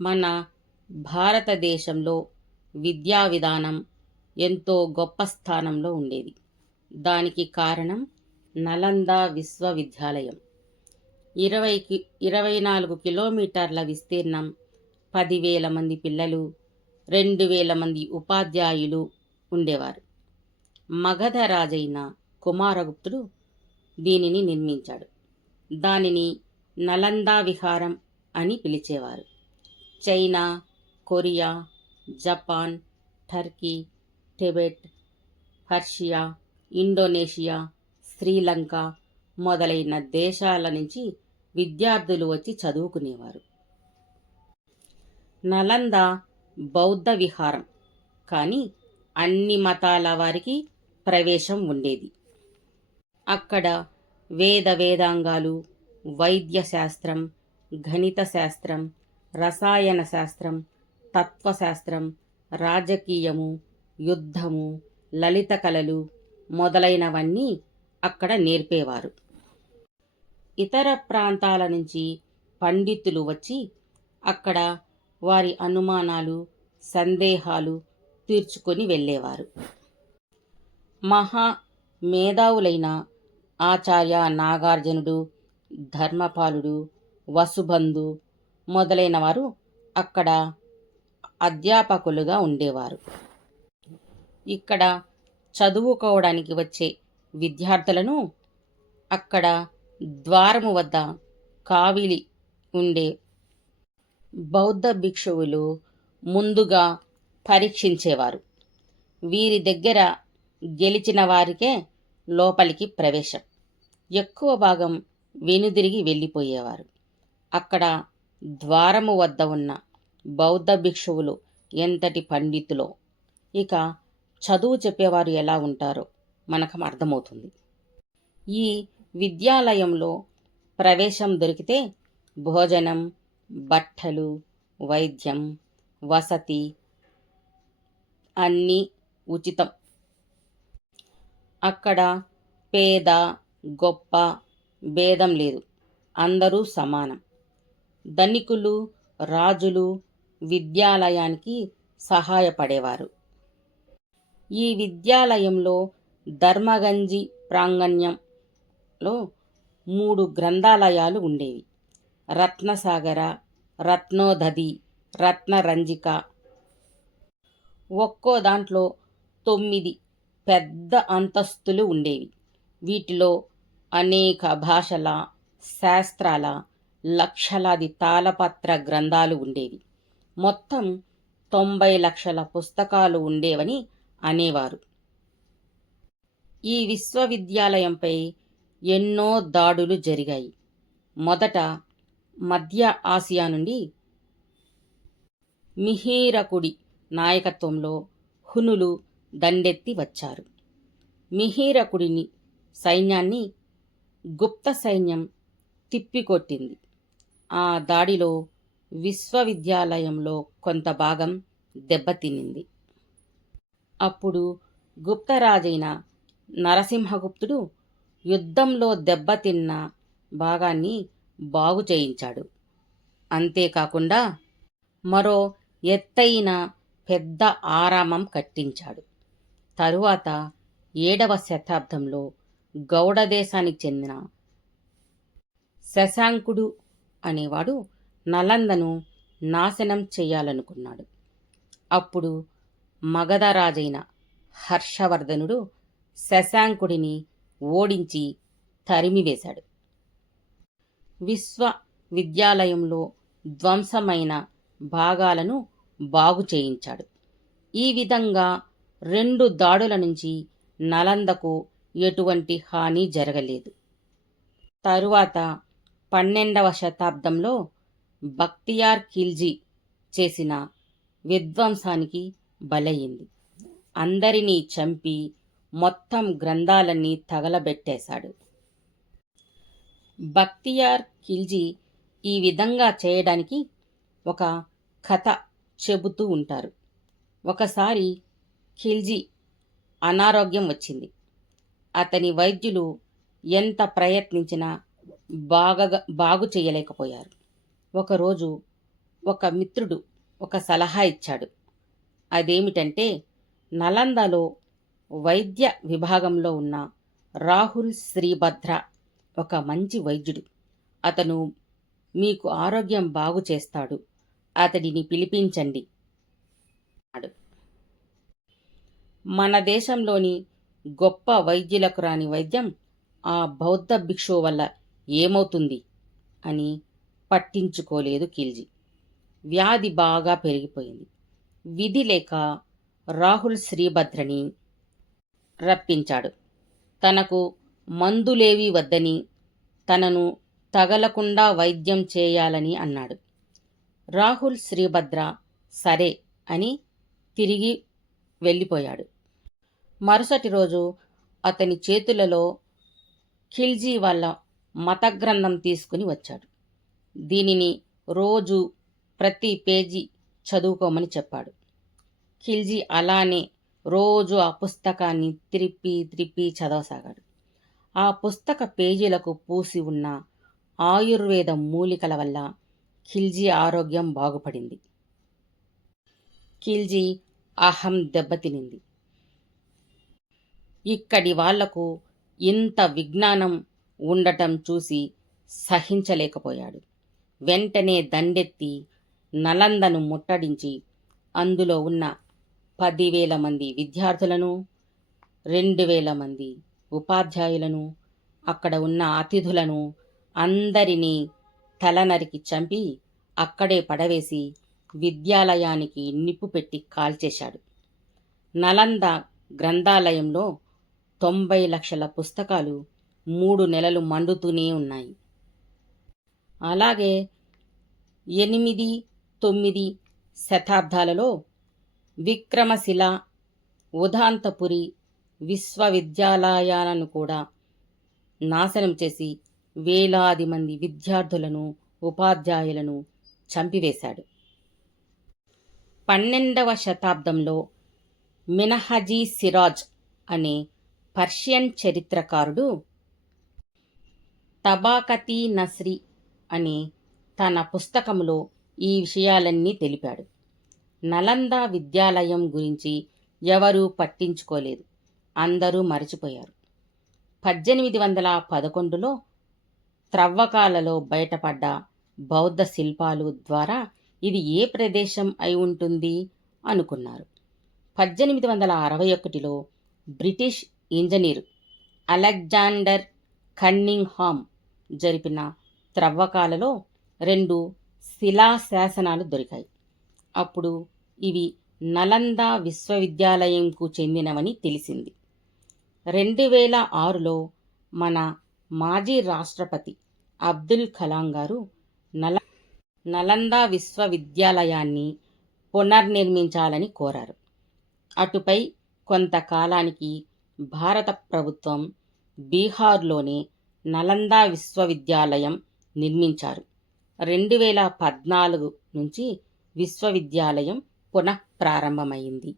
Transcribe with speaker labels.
Speaker 1: మన భారతదేశంలో విద్యా విధానం ఎంతో గొప్ప స్థానంలో ఉండేది. దానికి కారణం నలంద విశ్వవిద్యాలయం. ఇరవై కి ఇరవై నాలుగు కిలోమీటర్ల విస్తీర్ణం పదివేల మంది పిల్లలు రెండు వేల మంది ఉపాధ్యాయులు ఉండేవారు. మగధ రాజైన కుమారగుప్తుడు దీనిని నిర్మించాడు. దానిని నలందా విహారం అని పిలిచేవారు. China Korea Japan Turkey Tibet Persia Indonesia Sri Lanka మొదలైన దేశాల నుంచి విద్యార్థులు వచ్చి చదువుకునేవారు. నలంద బౌద్ధ విహారం. కానీ అన్ని మతాల వారికి ప్రవేశం ఉండేది. అక్కడ వేద వేదాంగాలు వైద్య శాస్త్రం గణిత శాస్త్రం రసాయన శాస్త్రం తత్వశాస్త్రం రాజకీయము యుద్ధము లలిత కళలు మొదలైనవన్నీ అక్కడ నేర్పేవారు. ఇతర ప్రాంతాల నుంచి పండితులు వచ్చి అక్కడ వారి అనుమానాలు సందేహాలు తీర్చుకొని వెళ్ళేవారు. మహా మేధావులైన ఆచార్య నాగార్జునుడు ధర్మపాలుడు వసుబంధు మొదలైన వారు అక్కడ అధ్యాపకులుగా ఉండేవారు. ఇక్కడ చదువుకోవడానికి వచ్చే విద్యార్థులను అక్కడ ద్వారము వద్ద కావిలి ఉండే బౌద్ధ భిక్షువులు ముందుగా పరీక్షించేవారు. వీరి దగ్గర గెలిచిన వారికే లోపలికి ప్రవేశం. ఎక్కువ భాగం వెనుదిరిగి వెళ్ళిపోయేవారు. అక్కడ ద్వారము వద్ద ఉన్న బౌద్ధ భిక్షువులు ఎంతటి పండితులో? ఇక చదువు చెప్పేవారు ఎలా ఉంటారో మనకు అర్థమవుతుంది. ఈ విద్యాలయంలో ప్రవేశం దొరికితే భోజనం బట్టలు వైద్యం వసతి అన్నీ ఉచితం. అక్కడ పేద గొప్ప భేదం లేదు. అందరూ సమానం. ధనికులు రాజులు విద్యాలయానికి సహాయపడేవారు. ఈ విద్యాలయంలో ధర్మగంజి ప్రాంగణ్యంలో మూడు గ్రంథాలయాలు ఉండేవి. రత్నసాగర రత్నోదధి రత్నరంజిక. ఒక్కో దాంట్లో తొమ్మిది పెద్ద అంతస్తులు ఉండేవి. వీటిలో అనేక భాషల శాస్త్రాల లక్షలాది తాళపత్ర గ్రంథాలు ఉండేవి. మొత్తం తొంభై లక్షల పుస్తకాలు ఉండేవని అనేవారు. ఈ విశ్వవిద్యాలయంపై ఎన్నో దాడులు జరిగాయి. మొదట మధ్య ఆసియా నుండి మిహీరకుడి నాయకత్వంలో హునులు దండెత్తి వచ్చారు. మిహీరకుడిని సైన్యాన్ని గుప్త సైన్యం తిప్పికొట్టింది. ఆ దాడిలో విశ్వవిద్యాలయంలో కొంత భాగం దెబ్బతినింది. అప్పుడు గుప్తరాజైన నరసింహగుప్తుడు యుద్ధంలో దెబ్బతిన్న భాగాన్ని బాగు చేయించాడు. అంతేకాకుండా మరో ఎత్తైన పెద్ద ఆరామం కట్టించాడు. తరువాత ఏడవ శతాబ్దంలో గౌడ దేశానికి చెందిన శశాంకుడు అనేవాడు నలందను నాశనం చేయాలనుకున్నాడు. అప్పుడు మగధరాజైన హర్షవర్ధనుడు శశాంకుడిని ఓడించి తరిమివేశాడు. విశ్వవిద్యాలయంలో ధ్వంసమైన భాగాలను బాగు చేయించాడు. ఈ విధంగా రెండు దాడుల నుంచి నలందకు ఎటువంటి హాని జరగలేదు. తరువాత పన్నెండవ శతాబ్దంలో బక్తియార్ ఖిల్జీ చేసిన విధ్వంసానికి బలయింది అందరినీ చంపి మొత్తం గ్రంథాలన్నీ తగలబెట్టేశాడు. బక్తియార్ ఖిల్జీ ఈ విధంగా చేయడానికి ఒక కథ చెబుతూ ఉంటారు. ఒకసారి ఖిల్జీ అనారోగ్యం వచ్చింది. అతని వైద్యులు ఎంత ప్రయత్నించినా బాగా బాగు చేయలేకపోయారు. ఒకరోజు ఒక మిత్రుడు ఒక సలహా ఇచ్చాడు. అదేమిటంటే నలందలో వైద్య విభాగంలో ఉన్న రాహుల్ శ్రీభద్ర ఒక మంచి వైద్యుడు. అతను మీకు ఆరోగ్యం బాగు చేస్తాడు. అతడిని పిలిపించండి. మన దేశంలోని గొప్ప వైద్యులకు రాని వైద్యం ఆ బౌద్ధ భిక్షువు వల్ల ఏమవుతుంది అని పట్టించుకోలేదు ఖిల్జీ వ్యాధి బాగా పెరిగిపోయింది. విధి లేక రాహుల్ శ్రీభద్రని రప్పించాడు. తనకు మందులేవి వద్దని తనను తగలకుండా వైద్యం చేయాలని అన్నాడు. రాహుల్ శ్రీభద్ర సరే అని తిరిగి వెళ్ళిపోయాడు. మరుసటి రోజు అతని చేతులలో ఖిల్జీ వాళ్ళ మతగ్రంథం తీసుకుని వచ్చాడు. దీనిని రోజు ప్రతి పేజీ చదువుకోమని చెప్పాడు. ఖిల్జీ అలానే రోజు ఆ పుస్తకాన్ని త్రిప్పి త్రిప్పి చదవసాగాడు. ఆ పుస్తక పేజీలకు పూసి ఉన్న ఆయుర్వేద మూలికల వల్ల ఖిల్జీ ఆరోగ్యం బాగుపడింది. ఖిల్జీ అహం దెబ్బతినింది ఇక్కడి వాళ్ళకు ఇంత విజ్ఞానం ఉండటం చూసి సహించలేకపోయాడు. వెంటనే దండెత్తి నలందను ముట్టడించి అందులో ఉన్న పదివేల మంది విద్యార్థులను రెండు వేల మంది ఉపాధ్యాయులను అక్కడ ఉన్న అతిథులను అందరినీ తలనరికి చంపి అక్కడే పడవేసి విద్యాలయానికి నిప్పు పెట్టి కాల్చేశాడు. నలంద గ్రంథాలయంలో తొంభై లక్షల పుస్తకాలు మూడు నెలలు మండుతూనే ఉన్నాయి. అలాగే ఎనిమిది తొమ్మిది శతాబ్దాలలో విక్రమశిల ఉదాంతపురి విశ్వవిద్యాలయాలను కూడా నాశనం చేసి వేలాది మంది విద్యార్థులను ఉపాధ్యాయులను చంపివేశాడు. పన్నెండవ శతాబ్దంలో మినహజీ సిరాజ్ అనే పర్షియన్ చరిత్రకారుడు తబాకతీ నస్రి అనే తన పుస్తకంలో ఈ విషయాలన్నీ తెలిపాడు. నలంద విద్యాలయం గురించి ఎవరూ పట్టించుకోలేదు. అందరూ మరచిపోయారు. పద్దెనిమిది వందల పదకొండులో త్రవ్వకాలలో బయటపడ్డ బౌద్ధ శిల్పాలు ద్వారా ఇది ఏ ప్రదేశం అయి ఉంటుంది అనుకున్నారు. పద్దెనిమిది వందల అరవై ఒకటిలో బ్రిటిష్ ఇంజనీర్ అలెగ్జాండర్ కన్నింగ్హామ్ జరిపిన త్రవ్వకాలలో రెండు శిలా శాసనాలు దొరికాయి. అప్పుడు ఇవి నలంద విశ్వవిద్యాలయంకు చెందినవని తెలిసింది. రెండు వేల ఆరులో మన మాజీ రాష్ట్రపతి అబ్దుల్ కలాం గారు నల నలంద విశ్వవిద్యాలయాన్ని పునర్నిర్మించాలని కోరారు. అటుపై కొంతకాలానికి భారత ప్రభుత్వం బీహార్లోని నలంద విశ్వవిద్యాలయం నిర్మించారు. రెండు వేల పద్నాలుగు నుంచి విశ్వవిద్యాలయం పునః ప్రారంభమైంది